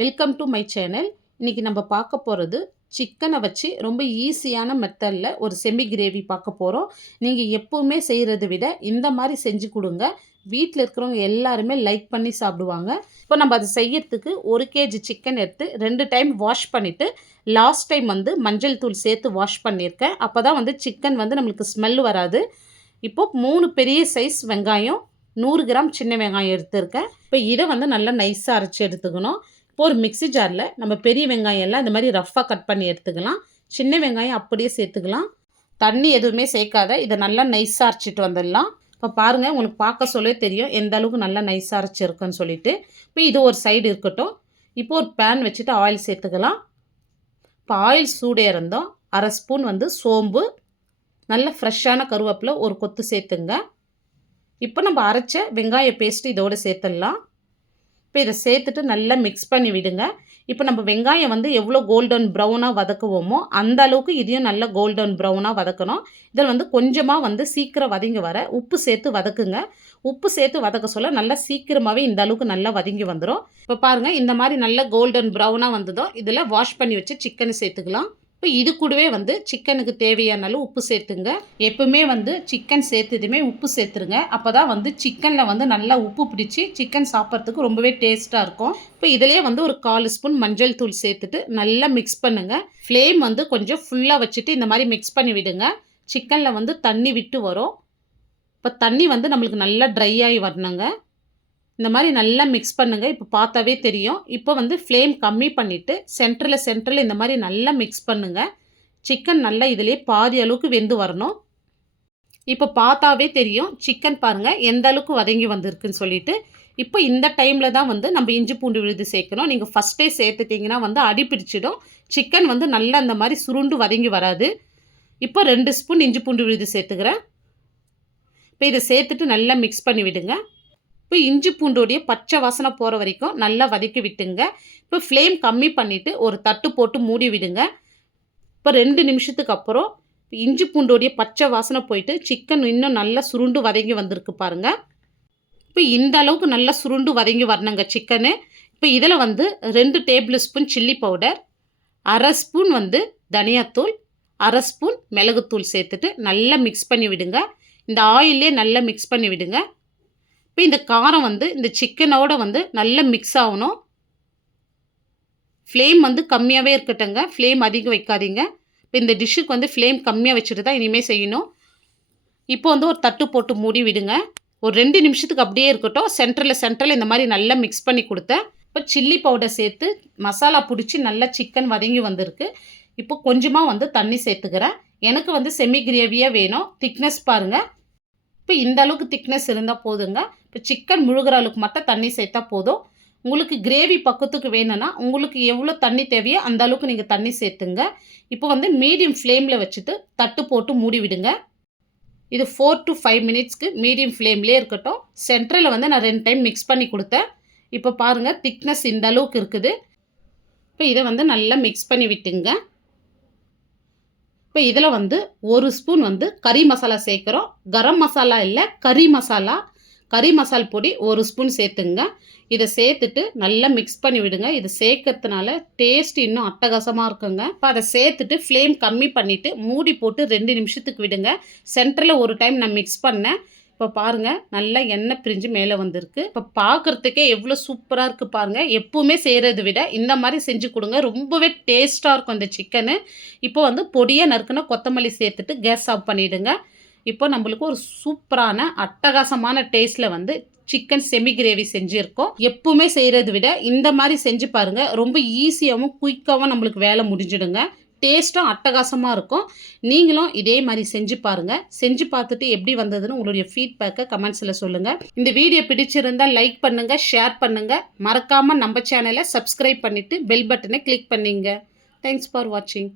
Welcome to my channel. இன்றைக்கி நம்ம பார்க்க போகிறது சிக்கனை வச்சு ரொம்ப ஈஸியான மெத்தடில் ஒரு செமி கிரேவி பார்க்க போகிறோம். நீங்கள் எப்போவுமே செய்கிறத விட இந்த மாதிரி செஞ்சு கொடுங்க. வீட்டில் இருக்கிறவங்க எல்லாருமே லைக் பண்ணி சாப்பிடுவாங்க. இப்போ நம்ம அதை செய்யறதுக்கு 1 கேஜி சிக்கன் எடுத்து 2 டைம் வாஷ் பண்ணிவிட்டு லாஸ்ட் டைம் மஞ்சள் தூள் சேர்த்து வாஷ் பண்ணியிருக்கேன். அப்போ தான் சிக்கன் நம்மளுக்கு ஸ்மெல் வராது. இப்போது 3 பெரிய சைஸ் வெங்காயம், 100 கிராம் சின்ன வெங்காயம் எடுத்துருக்கேன். இப்போ இதை நல்லா நைஸாக அரைச்சி எடுத்துக்கணும். இப்போ ஒரு மிக்ஸி ஜாரில் நம்ம பெரிய வெங்காயம் எல்லாம் இந்த மாதிரி ரஃப்பாக கட் பண்ணி எடுத்துக்கலாம். சின்ன வெங்காயம் அப்படியே சேர்த்துக்கலாம். தண்ணி எதுவுமே சேர்க்காத இதை நல்லா நைஸாக அரைச்சிட்டு வந்துடலாம். இப்போ பாருங்கள், உங்களுக்கு பார்க்க சொல்லே தெரியும் எந்த அளவுக்கு நல்லா நைஸாக அரைச்சிருக்குன்னு சொல்லிட்டு. இப்போ இது ஒரு சைடு இருக்கட்டும். இப்போ ஒரு பேன் வச்சுட்டு ஆயில் சேர்த்துக்கலாம். இப்போ ஆயில் சூடேறந்தோம் 1/2 ஸ்பூன் சோம்பு, நல்ல ஃப்ரெஷ்ஷான கருவேப்பிலை ஒரு கொத்து சேர்த்துங்க. இப்போ நம்ம அரைச்ச வெங்காய பேஸ்ட்டு இதோடு சேர்த்துடலாம். இப்போ இதை சேர்த்துட்டு நல்லா மிக்ஸ் பண்ணி விடுங்க. இப்போ நம்ம வெங்காயம் எவ்வளோ கோல்டன் ப்ரௌனாக வதக்குவோமோ அந்த அளவுக்கு இதையும் நல்லா கோல்டன் ப்ரௌனாக வதக்கணும். இதில் கொஞ்சமாக சீக்கிரம் வதங்கி வர உப்பு சேர்த்து வதக்குங்க. உப்பு சேர்த்து வதக்க சொல்ல நல்லா சீக்கிரமாகவே இந்த அளவுக்கு நல்லா வதங்கி வந்துடும். இப்போ பாருங்கள், இந்த மாதிரி நல்லா கோல்டன் ப்ரௌனாக வந்ததும் இதில் வாஷ் பண்ணி வச்சு சிக்கனை சேர்த்துக்கலாம். இப்போ இது கூடவே சிக்கனுக்கு தேவையான அளவு உப்பு சேர்த்துங்க. எப்பவுமே சிக்கன் சேர்த்ததுமே உப்பு சேர்த்துருங்க. அப்போ தான் சிக்கனில் நல்லா உப்பு பிடிச்சி சிக்கன் சாப்பிட்றதுக்கு ரொம்பவே டேஸ்ட்டாக இருக்கும். இப்போ இதிலே ஒரு 1/4 ஸ்பூன் மஞ்சள் தூள் சேர்த்துட்டு நல்லா மிக்ஸ் பண்ணுங்கள். ஃப்ளேம் கொஞ்சம் ஃபுல்லாக வச்சுட்டு இந்த மாதிரி மிக்ஸ் பண்ணி விடுங்க. சிக்கனில் தண்ணி விட்டு வரும். இப்போ தண்ணி நம்மளுக்கு நல்லா ட்ரை ஆகி வரணுங்க. இந்த மாதிரி நல்லா மிக்ஸ் பண்ணுங்கள். இப்போ பார்த்தாவே தெரியும். இப்போ ஃப்ளேம் கம்மி பண்ணிவிட்டு சென்டரில் இந்த மாதிரி நல்லா மிக்ஸ் பண்ணுங்கள். சிக்கன் நல்லா இதிலே பாதி அளவுக்கு வெந்து வரணும். இப்போ பார்த்தாவே தெரியும் சிக்கன் பாருங்கள் எந்த அளவுக்கு வதங்கி வந்திருக்குன்னு சொல்லிட்டு. இப்போ இந்த டைமில் தான் நம்ம இஞ்சி பூண்டு விழுது சேர்க்கணும். நீங்கள் ஃபஸ்ட்டே சேர்த்துட்டிங்கன்னா அடி பிடிச்சிடும். சிக்கன் நல்லா அந்த மாதிரி சுருண்டு வதங்கி வராது. இப்போ 2 ஸ்பூன் இஞ்சி பூண்டு விழுது சேர்த்துக்கிறேன். இப்போ இதை சேர்த்துட்டு நல்லா மிக்ஸ் பண்ணி விடுங்க. இப்போ இஞ்சி பூண்டோடைய பச்சை வாசனை போகிற வரைக்கும் நல்லா வதக்கி விட்டுங்க. இப்போ ஃப்ளேம் கம்மி பண்ணிவிட்டு ஒரு தட்டு போட்டு மூடி விடுங்க. இப்போ 2 நிமிஷத்துக்கு அப்புறம் இஞ்சி பூண்டோடைய பச்சை வாசனை போயிட்டு சிக்கன் இன்னும் நல்லா சுருண்டு வதங்கி வந்திருக்கு பாருங்கள். இப்போ இந்த அளவுக்கு நல்லா சுருண்டு வதங்கி வரணுங்க சிக்கனு. இப்போ இதில் 2 table spoon chilli powder, 1/2 spoon தனியாத்தூள், 1/2 ஸ்பூன் மிளகுத்தூள் சேர்த்துட்டு நல்லா மிக்ஸ் பண்ணி விடுங்க. இந்த ஆயிலே நல்லா மிக்ஸ் பண்ணி விடுங்க. இப்போ இந்த காரம் இந்த சிக்கனோட நல்லா மிக்ஸ் ஆகணும். ஃப்ளேம் கம்மியாகவே இருக்கட்டுங்க. ஃப்ளேம் அதிகம் வைக்காதீங்க. இப்போ இந்த டிஷ்ஷுக்கு ஃப்ளேம் கம்மியாக வச்சுட்டு தான் இனிமேல் செய்யணும். இப்போ ஒரு தட்டு போட்டு மூடி விடுங்க. ஒரு 2 நிமிஷத்துக்கு அப்படியே இருக்கட்டும். சென்டரில் இந்த மாதிரி நல்லா மிக்ஸ் பண்ணி கொடுத்தேன். இப்போ சில்லி பவுடர் சேர்த்து மசாலா பிடிச்சி நல்லா சிக்கன் வதங்கி வந்திருக்கு. இப்போ கொஞ்சமாக தண்ணி சேர்த்துக்கிறேன். எனக்கு செமி கிரேவியாக வேணும். திக்னஸ் பாருங்கள். இப்போ இந்த அளவுக்கு திக்னஸ் இருந்தால் போதுங்க. இப்போ சிக்கன் முழுகிற அளவுக்கு மட்டும் தண்ணி சேர்த்தா போதும். உங்களுக்கு கிரேவி பக்கத்துக்கு வேணும்னா உங்களுக்கு எவ்வளோ தண்ணி தேவையோ அந்த அளவுக்கு நீங்கள் தண்ணி சேர்த்துங்க. இப்போ மீடியம் ஃப்ளேமில் வச்சுட்டு தட்டு போட்டு மூடி விடுங்க. இது 4 to 5 மினிட்ஸ்க்கு மீடியம் ஃப்ளேம்லேயே இருக்கட்டும். சென்டரில் நான் 2 டைம் மிக்ஸ் பண்ணி கொடுத்தேன். இப்போ பாருங்கள், திக்னஸ் இந்த அளவுக்கு இருக்குது. இப்போ இதை நல்லா மிக்ஸ் பண்ணி விட்டுங்க. இப்போ இதில் 1 ஸ்பூன் கறி மசாலா சேர்க்குறோம். கரம் மசாலா இல்லை, கறி மசாலா. கறி மசால் பொடி 1 ஸ்பூன் சேர்த்துங்க. இதை சேர்த்துட்டு நல்லா மிக்ஸ் பண்ணி விடுங்க. இது சேர்க்கறதுனால டேஸ்ட் இன்னும் அட்டகாசமாக இருக்குங்க. இப்போ அதை சேர்த்துட்டு ஃப்ளேம் கம்மி பண்ணிவிட்டு மூடி போட்டு 2 நிமிஷத்துக்கு விடுங்க. சென்டரில் ஒரு டைம் நான் மிக்ஸ் பண்ணேன். இப்போ பாருங்கள், நல்லா எண்ணெய் பிரிஞ்சு மேலே வந்திருக்கு. இப்போ பார்க்குறதுக்கே எவ்வளோ சூப்பராக இருக்குது பாருங்கள். எப்பவுமே செய்கிறத விட இந்த மாதிரி செஞ்சு கொடுங்க. ரொம்பவே டேஸ்ட்டாக இருக்கும் இந்த சிக்கனு. இப்போ பொடியாக நறுக்குன கொத்தமல்லி சேர்த்துட்டு கேஸ் ஆஃப் பண்ணிவிடுங்க. இப்போ நம்மளுக்கு ஒரு சூப்பரான அட்டகாசமான டேஸ்ட்டில் சிக்கன் செமி கிரேவி செஞ்சுருக்கோம். எப்பவுமே செய்கிறத விட இந்த மாதிரி செஞ்சு பாருங்கள். ரொம்ப ஈஸியாகவும் குயிக்காகவும் நம்மளுக்கு வேலை முடிஞ்சிடுங்க. டேஸ்ட்டும் அட்டகாசமாக இருக்கும். நீங்களும் இதே மாதிரி செஞ்சு பாருங்கள். செஞ்சு பார்த்துட்டு எப்படி வந்ததுன்னு உங்களுடைய ஃபீட்பேக்கை கமெண்ட்ஸில் சொல்லுங்கள். இந்த வீடியோ பிடிச்சிருந்தால் லைக் பண்ணுங்கள், ஷேர் பண்ணுங்கள். மறக்காமல் நம்ம சேனலை சப்ஸ்கிரைப் பண்ணிவிட்டு பெல் பட்டனை கிளிக் பண்ணிங்க. தேங்க்ஸ் ஃபார் வாட்சிங்.